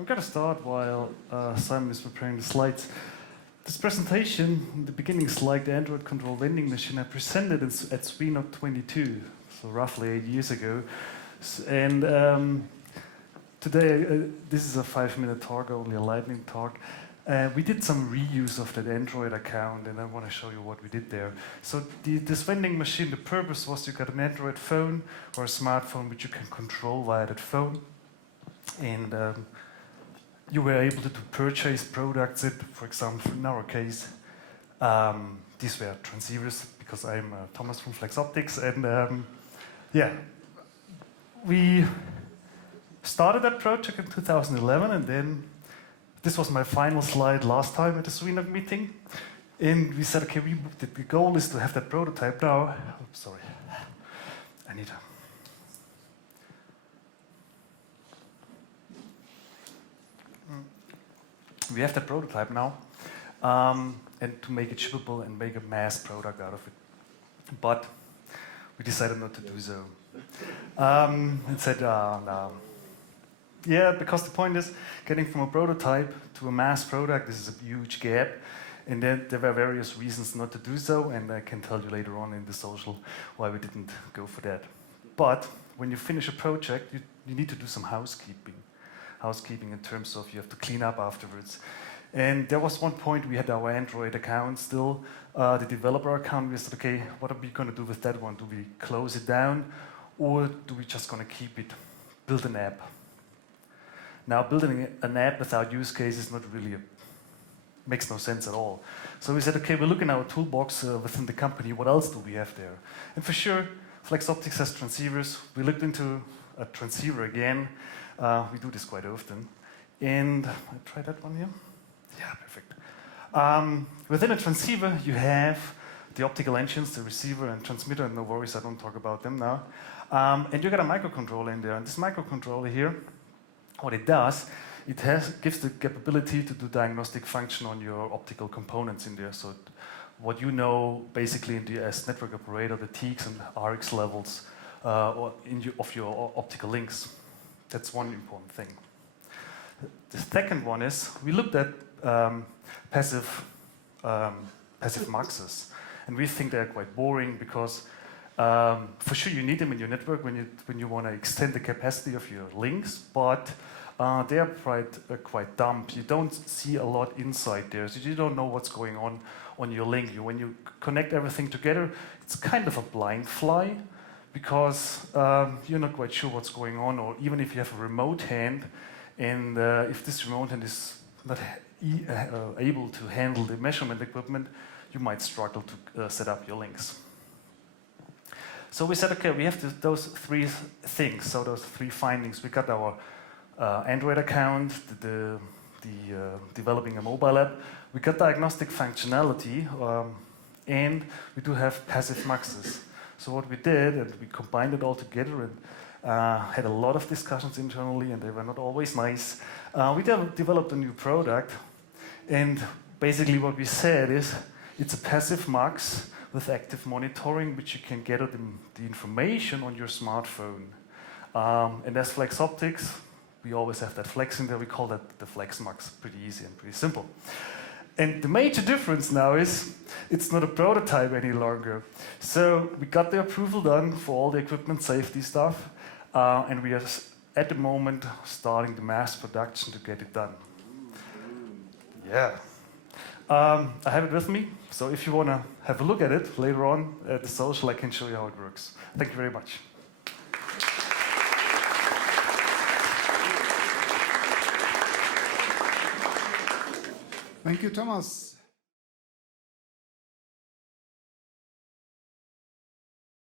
I'm going to start while Simon is preparing the slides. This presentation, in the beginning slide, the Android control vending machine, I presented at SwiNOG 22, so roughly 8 years ago. And today, this is a 5-minute talk, only a lightning talk. We did some reuse of that Android account, and I want to show you what we did there. So this vending machine, the purpose was you got an Android phone or a smartphone which you can control via that phone. And you were able to purchase products. For example, in our case, these were transceivers, because I'm Thomas from Flexoptix. And yeah, we started that project in 2011, and then this was my final slide last time at the SwiNOG meeting. And we said, okay, the goal is to have that prototype now. Oh, sorry, I need a... We have that prototype now, and to make it shippable and make a mass product out of it. But we decided not to do so. And said, no. Yeah, because the point is, getting from a prototype to a mass product, this is a huge gap. And then there were various reasons not to do so, and I can tell you later on in the social why we didn't go for that. But when you finish a project, you need to do some housekeeping in terms of you have to clean up afterwards. And there was one point we had our Android account still, the developer account. We said, okay, what are we going to do with that one? Do we close it down, or do we just going to keep it, build an app? Now, building an app without use case is not really makes no sense at all. So we said, okay, we'll look in our toolbox within the company. What else do we have there? And for sure, Flexoptix has transceivers. We looked into a transceiver again. We do this quite often. And I try that one here. Yeah, perfect. Within a transceiver, you have the optical engines, the receiver and transmitter, and no worries, I don't talk about them now. And you got a microcontroller in there. And this microcontroller here, what it does, it gives the capability to do diagnostic function on your optical components in there. So what you know, basically, as network operator, the TX and RX levels of your optical links. That's one important thing. The second one is, we looked at passive muxes. And we think they're quite boring because for sure you need them in your network when you want to extend the capacity of your links, but they are quite dumb. You don't see a lot inside there, so you don't know what's going on your link. When you connect everything together, it's kind of a blind fly, because you're not quite sure what's going on, or even if you have a remote hand, and if this remote hand is not able to handle the measurement equipment, you might struggle to set up your links. So we said, okay, we have those three things, so those three findings. We got our Android account, the developing a mobile app. We got diagnostic functionality, and we do have passive muxes. So what we did, and we combined it all together and had a lot of discussions internally, and they were not always nice. We developed a new product, and basically what we said is, it's a passive mux with active monitoring, which you can gather the information on your smartphone. And as Flexoptix, we always have that flex in there. We call that the flex mux. Pretty easy and pretty simple. And the major difference now is it's not a prototype any longer. So we got the approval done for all the equipment safety stuff, and we are at the moment starting the mass production to get it done. Yeah. I have it with me, so if you want to have a look at it later on at the social, I can show you how it works. Thank you very much. Thank you, Thomas.